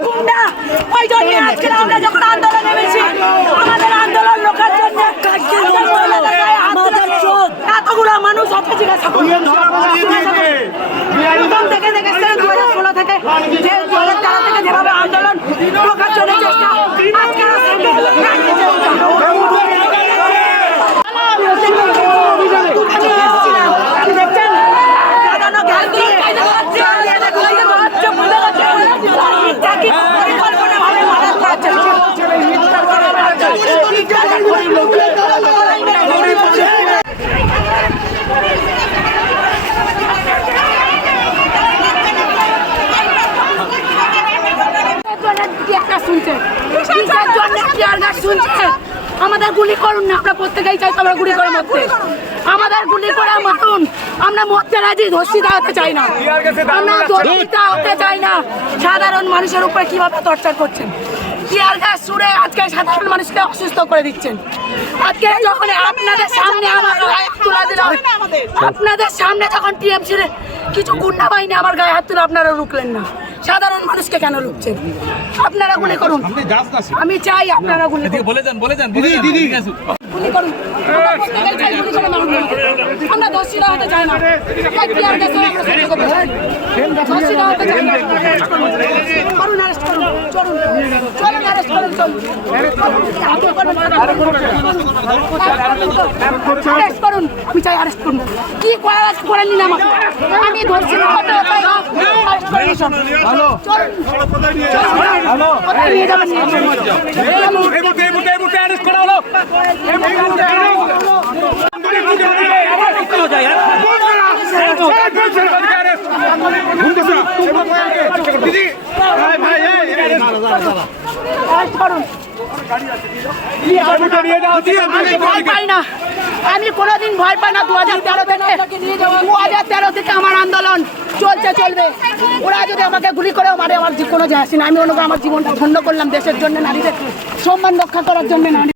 গুন্ডা! ওই জন্য আজকে আমরা যখন আন্দোলন নেমেছি আমাদের আন্দোলন লোকার জন্য এতগুলো মানুষ আছে জিজ্ঞাসা করুন প্রথম থেকে দেখেছেন দু ষোলো থেকে যে দু হাজার তেরো থেকে যেভাবে আন্দোলন লোকার জন্য চেষ্টা আজকে দেখছেন দাদানো গ্যাস দিয়ে পরিকল্পনাভাবে মারা শুনছে কিসের জন্য টিয়ার গাছ শুনছে আমাদের গুলি করুন না, আমরা প্রত্যেকেই চাই আমরা গুলি করে মরতে। আমাদের গুলি করে মারুন। আমরা মরতে রাজি ধর্ষিতা হতে চাই না। আমরা ধর্ষিতা হতে চাই না। সাধারণ মানুষের উপরে কীভাবে টর্চার করছেন? টিয়ার গাছ ছুড়ে আজকে সাধারণ মানুষকে অসুস্থ করে দিচ্ছেন। আজকে যখন আপনাদের সামনে আমার গায়ে তুলা দিলাম, আপনাদের সামনে যখন টিএমসি কিছু গুন্ডা বাহিনী আমার গায়ে হাত তুলে আপনারা রুকলেন না। সাধারণ মানুষকে কেন রুকছেন আপনারা গুলি করুন। আমি চাই আপনারা গুলি বলে যান বলে যান গুলি করুন। আমরা দোষীরা হতে চাই না। দোষীরা হতে চাই করুন অ্যারেস্ট করুন চলুন। চলুন অ্যারেস্ট করুন চলুন। অ্যারেস্ট করুন। আমি চাই অ্যারেস্ট করুন। কি করে আমি চাই না। অ্যারেস্ট করে নিন সব। চলুন হ্যালো কোথায় নিয়ে যাবেন নিয়ে যাবেন। অ্যারেস্ট আমি পাই না আমি কোনোদিন ভয় পাই না দু হাজার তেরো থেকে দু হাজার তেরো থেকে আমার আন্দোলন চলছে চলবে। ওরা যদি আমাকে গুলি করে মারে, আমার কোনো যায় আসে না। আমি অনুভব আমার জীবনটা ধন্য করলাম দেশের জন্য, নারীদের সম্মান রক্ষা করার জন্য নারী